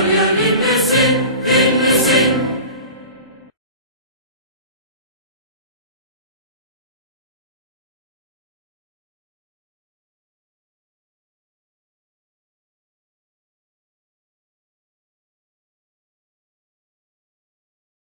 Savior in the sin.